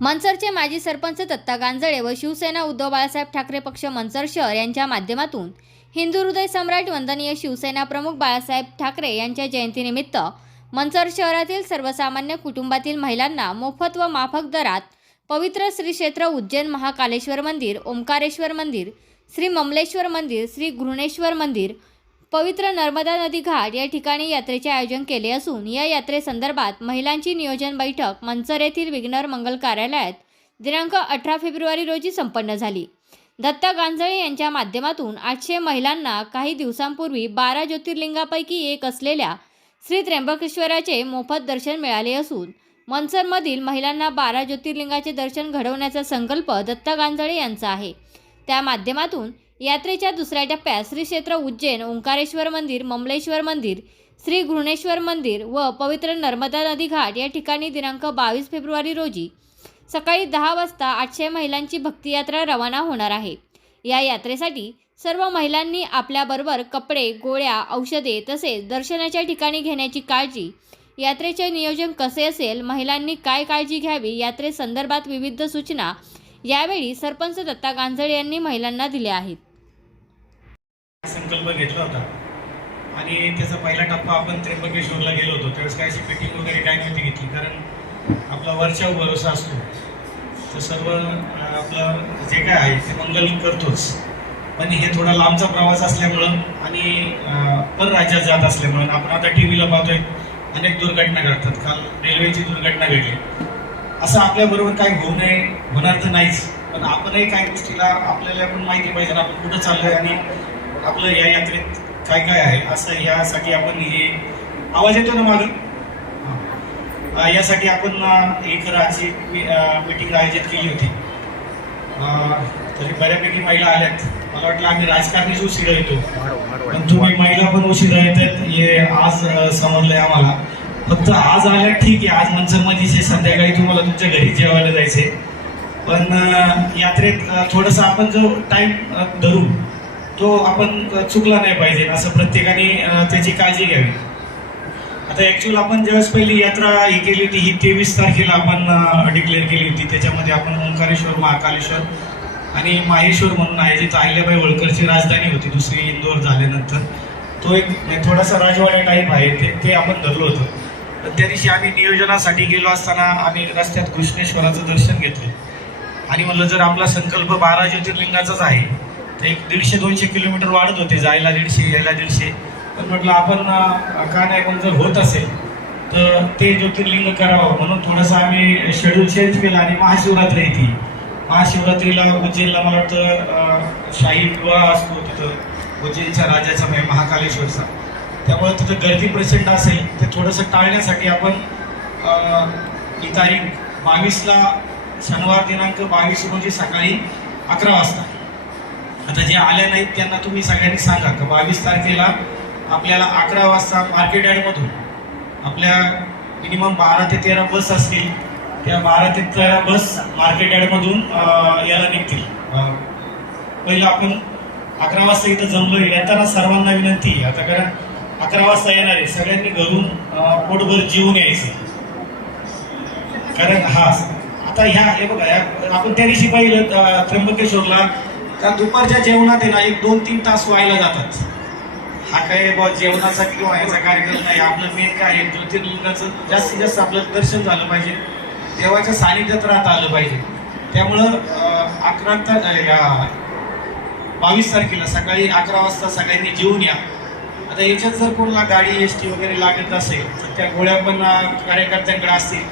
मनसरचे माजी सरपंच दत्ता गांजळे व शिवसेना उद्धव बाळासाहेब ठाकरे पक्ष मनसर शहर यांच्या माध्यमातून हिंदू हृदय सम्राट वंदनीय शिवसेना प्रमुख बाळासाहेब ठाकरे यांच्या जयंतीनिमित्त मनसर शहरातील सर्वसामान्य कुटुंबातील महिलांना मोफत व माफक दरात पवित्र श्री क्षेत्र उज्जैन महाकालेश्वर मंदिर ओंकारेश्वर मंदिर श्री ममलेश्वर मंदिर श्री घृणेश्वर मंदिर पवित्र नर्मदा नदी घाट या ठिकाणी यात्रेचे आयोजन केले असून या यात्रेसंदर्भात महिलांची नियोजन बैठक मनसर येथील विघ्नर मंगल कार्यालयात दिनांक अठरा फेब्रुवारी रोजी संपन्न झाली. दत्ता गांजळे यांच्या माध्यमातून आठशे महिलांना काही दिवसांपूर्वी बारा ज्योतिर्लिंगापैकी एक असलेल्या श्री त्र्यंबकेश्वराचे मोफत दर्शन मिळाले असून मनसरमधील महिलांना बारा ज्योतिर्लिंगाचे दर्शन घडवण्याचा संकल्प दत्ता गांजळे यांचा आहे. त्या माध्यमातून यात्रेच्या दुसऱ्या टप्प्यात श्री क्षेत्र उज्जैन ओंकारेश्वर मंदिर ममलेश्वर मंदिर श्री घृणेश्वर मंदिर व पवित्र नर्मदा नदी घाट या ठिकाणी दिनांक बावीस फेब्रुवारी रोजी सकाळी दहा वाजता आठशे महिलांची भक्तियात्रा रवाना होणार आहे. या यात्रेसाठी सर्व महिलांनी आपल्याबरोबर कपडे गोळ्या औषधे तसेच दर्शनाच्या ठिकाणी घेण्याची काळजी यात्रेचे नियोजन कसे असेल महिलांनी काय काळजी घ्यावी यात्रेसंदर्भात विविध सूचना यावेळी सरपंच दत्ता गांजळे यांनी महिलांना दिल्या आहेत. संकल्प घेतला होता. आणि त्याचा पहिला टप्पा आपण त्र्यंबकेश्वरला गेलो होतो. त्यावेळेस काय अशी मिटिंग वगैरे काय नव्हती घेतली कारण आपला वरच्यावर भरोसा असतो. तर सर्व आपलं जे काय आहे ते मंगल करतोच. पण हे थोडा लांबचा प्रवास असल्यामुळं आणि परराज्यात जात असल्यामुळं आपण आता टी व्हीला पाहतोय अनेक दुर्घटना घडतात. काल रेल्वेची दुर्घटना घडली. असं आपल्याबरोबर काय होऊ नये होणार तर नाहीच. पण आपणही काही गोष्टीला आपल्याला पण माहिती पाहिजे ना आपण कुठं चाललोय आणि आपलं या यात्रेत काय काय आहे? असं यासाठी आपण हे आवाज येतो ना मागे? यासाठी आपण एक राहायची मीटिंग आयोजित केली होती. तरी बऱ्यापैकी महिला आल्यात. मला वाटलं आम्ही राजकारणीच उशिरा येतो. पण तुम्ही महिला पण उशिरा येतात. हे आज समजलंय आम्हाला. फक्त आज आल्या ठीक आहे. आज मनसरमध्ये संध्याकाळी तुम्हाला तुमच्या घरी जेवायला जायचे पण यात्रेत थोडंसं आपण जो टाइम धरू तो आपण चुकला नाही पाहिजे असं प्रत्येकाने त्याची काळजी घ्यावी. आता ऍक्च्युअल आपण ज्यावेळेस पहिली यात्रा ही केली होती ही तेवीस तारखेला आपण डिक्लेअर केली होती. त्याच्यामध्ये आपण ओंकारेश्वर महाकालेश्वर आणि माहेश्वर म्हणून आहे जिथं अहिल्याबाई होळकरची राजधानी होती दुसरी इंदोर झाल्यानंतर. तो एक थोडासा राजवाडा टाईप आहे ते ते आपण धरलो होतं. पण त्या दिवशी आम्ही नियोजनासाठी गेलो असताना आम्ही रस्त्यात कृष्णेश्वराचं दर्शन घेतलं. आणि म्हणलं जर आपला संकल्प बारा ज्योतिर्लिंगाचाच आहे एक दीडशे दोनशे किलोमीटर वाढत होते जायला दीडशे यायला दीडशे. पण म्हटलं आपण का नाही पण जर होत असेल तर ते ज्योतिर्लिंग करावं. म्हणून थोडंसं आम्ही शेड्यूल चेंज केलं आणि महाशिवरात्री येते महाशिवरात्रीला उज्जैनला मला वाटतं शाही विवाह असतो तिथं. उज्जैनच्या राजाचा म्हणजे महाकालेश्वरचा. त्यामुळे तिथं गर्दी प्रचंड असेल ते थोडंसं टाळण्यासाठी आपण ही तारीख बावीसला शनिवार दिनांक बावीस रोजी सकाळी अकरा वाजता. आता जे आल्या नाहीत त्यांना तुम्ही सगळ्यांनी सांगा का? बावीस तारखेला आपल्याला अकरा वाजता मार्केट यार्डमधून आपल्या मिनिमम बारा ते तेरा बस असतील. त्या बारा ते तेरा बस मार्केट यार्डमधून याला निघतील. पहिलं आपण अकरा वाजता इथं जमलो येताना सर्वांना विनंती आहे. आता कारण अकरा वाजता येणार आहे. सगळ्यांनी घरून पोटभर जेवून यायचं. कारण हा आता ह्या हे बघा आपण त्या दिवशी पाहिलं त्र्यंबकेश्वरला त्या दुपारच्या जेवणात आहे ना एक दोन तीन तास व्हायला जातात. हा काय बुवा जेवणाचा किंवा ह्याचा कार्यक्रम नाही आपलं मेन काय आहे ज्योतिर्लिंगाचं. जास्तीत जास्त आपलं दर्शन झालं पाहिजे. देवाच्या सानिध्यात राहता आलं पाहिजे. त्यामुळं अकरा ता या बावीस तारखेला सकाळी अकरा वाजता सगळ्यांनी जेवून या. आता याच्यात जर कोणाला गाडी एस टी वगैरे लागत असेल तर त्या गोळ्या पण कार्यकर्त्यांकडे असतील.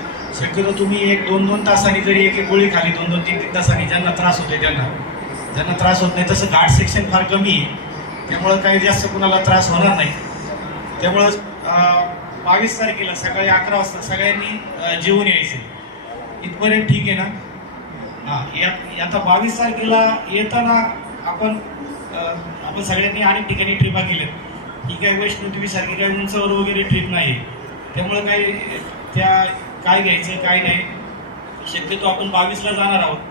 शक्यतो तुम्ही एक दोन दोन तासांनी जरी एक एक गोळी खाली दोन दोन तीन तीन तासांनी ज्यांना त्रास होते त्यांना. ज्यांना त्रास होत नाही तसं घाट सेक्शन फार कमी आहे. त्यामुळं काही जास्त कुणाला त्रास होणार नाही. त्यामुळं बावीस तारखेला सकाळी अकरा वाजता सगळ्यांनी जेवून यायचं. इथपर्यंत ठीक आहे ना? हां या आता बावीस तारखेला येताना आपण आपण सगळ्यांनी अनेक ठिकाणी ट्रिपा केल्या ही काही वैष्णो सारखी काही उंचावर वगैरे ट्रिप नाही. त्यामुळं काही त्या काय घ्यायचं काय नाही. शक्यतो आपण बावीसला जाणार आहोत.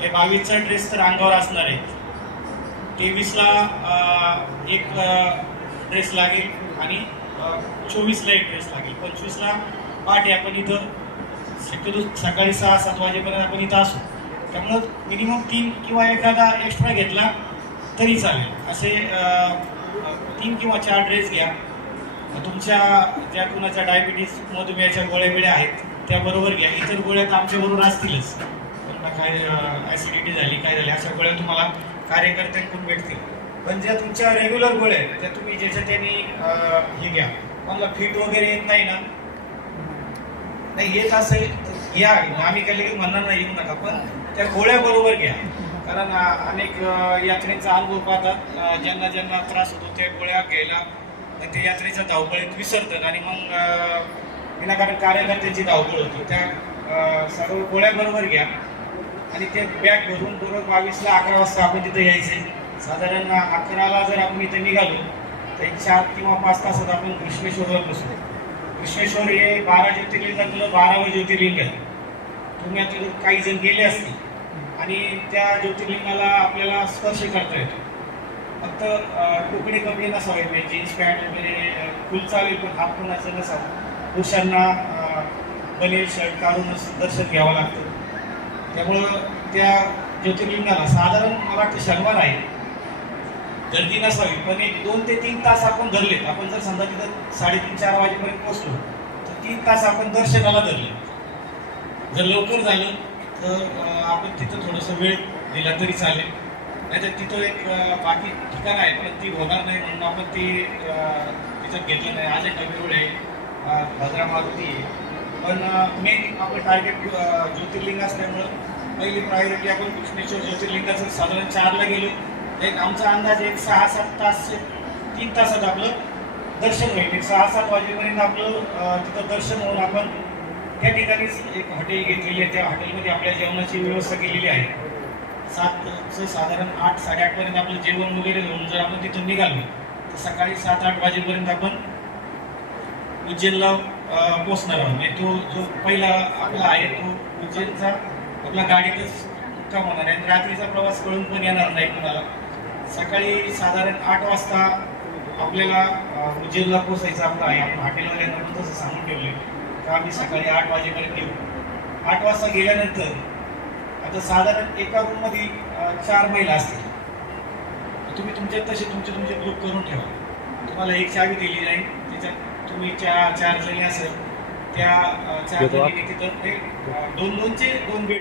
हे बावीसचा ड्रेस तर अंगावर असणार आहे. तेवीसला अं, एक ड्रेस लागेल आणि चोवीसला एक ड्रेस लागेल. पंचवीसला पहाटे आपण इथं शक्यतो सकाळी सहा सात वाजेपर्यंत आपण इथं असू. त्यामुळं मिनिमम तीन किंवा एखादा एक्स्ट्रा घेतला तरी चालेल. असे तीन किंवा चार ड्रेस घ्या. तुमच्या ज्या कुणाच्या डायबिटीस मधुमेहाच्या गोळ्या बिळ्या आहेत त्या बरोबर घ्या. इतर गोळ्या तर आमच्याबरोबर असतीलच. काय ॲसिडिटी झाली काय झाली अशा गोळ्या तुम्हाला कार्यकर्त्यांकडून भेटतील. पण ज्या तुमच्या रेग्युलर गोळ्या आहेत त्या तुम्ही ज्याच्या त्यांनी हे घ्या. मला फिट वगैरे येत नाही ना. नाही येत असेल घ्या आम्ही काही लगेच म्हणणार नाही येऊ नका पण त्या गोळ्या बरोबर घ्या. कारण अनेक यात्रेचा अनुभव पाहतात. ज्यांना ज्यांना त्रास होतो त्या गोळ्या घ्यायला ते यात्रेच्या धावपळीत विसरतात. आणि मग विनाकारण कार्यकर्त्यांची धावपळ होती. त्या सर्व गोळ्या बरोबर घ्या. आणि ते बॅग भरून बरोबर बावीसला अकरा वाजता आपण तिथं यायचे. साधारण अकराला जर आपण इथं निघालो तर चार किंवा पाच तासात आपण कृष्णेश्वरवर बसतो कृष्णेश्वर हे बारा ज्योतिर्लिंगातलं बारावं ज्योतिर्लिंग आहे. तुम्ही आता काही जण गेले असतील आणि त्या ज्योतिर्लिंगाला आपल्याला स्पर्श करता येतो. फक्त अं, कपडे नसावे म्हणजे जीन्स पॅन्ट वगैरे फुल चालेल पण हात कोणाचं नसावं. पुरुषांना बनेल शर्ट काढूनच दर्शन घ्यावं लागतं. त्यामुळं त्या ज्योतिर्लिंगाला साधारण मला वाटतं शनिवार आहे. गर्दी नसावी पण एक दोन ते तीन तास आपण धरलेत. आपण जर समजा तिथं साडेतीन चार वाजेपर्यंत पोचलो तर तीन तास आपण दर्शनाला धरले. जर लवकर झालं तर आपण तिथं थोडंसं वेळ दिला तरी चालेल. नाहीतर तिथं एक बाकी ठिकाण आहे पण ती होणार नाही म्हणून आपण ती तिथं घेतलं नाही. आज एक आहे. भद्रा मारुती आहे. पण मेन आपलं टार्गेट ज्योतिर्लिंग असल्यामुळं पहिली प्रायोरिटी आपण कृष्णेश्वर ज्योतिर्लिंगाचं साधारण चारला गेलो. एक आमचा अंदाज एक सहा सात तास तीन तासात आपलं दर्शन होईल. एक सहा सात वाजेपर्यंत आपलं तिथं दर्शन होऊन आपण त्या ठिकाणीच एक हॉटेल घेतलेली आहे. त्या हॉटेलमध्ये आपल्या जेवणाची व्यवस्था केलेली आहे. सातचं साधारण आठ साडेआठपर्यंत आपलं जेवण वगैरे घेऊन जर आपण तिथून निघालो तर सकाळी सात आठ वाजेपर्यंत आपण उज्जैनला पोचणार म्हणजे तो जो पहिला आपला आहे तो उज्जैनचा आपला गाडीतच मुक्काम होणार आहे. आणि रात्रीचा प्रवास कळून पण येणार नाही कुणाला. सकाळी साधारण आठ वाजता आपल्याला उज्जैनला पोहोचायचं आपलं आहे. आपण हॉटेलवाल्यांना पण तसं सांगून ठेवले का आम्ही सकाळी आठ वाजेपर्यंत येऊ. आठ वाजता गेल्यानंतर आता साधारण एका रूममध्ये चार महिला असतील. तुम्ही तुमचे तसे तुमचे तुमचे ग्रुप करून ठेवा. तुम्हाला एक चावी दिली जाईल. त्याच्यात तुम्ही चार चार जणी असेल त्या चार जणी तिथं दोन दोनचे दोन बेड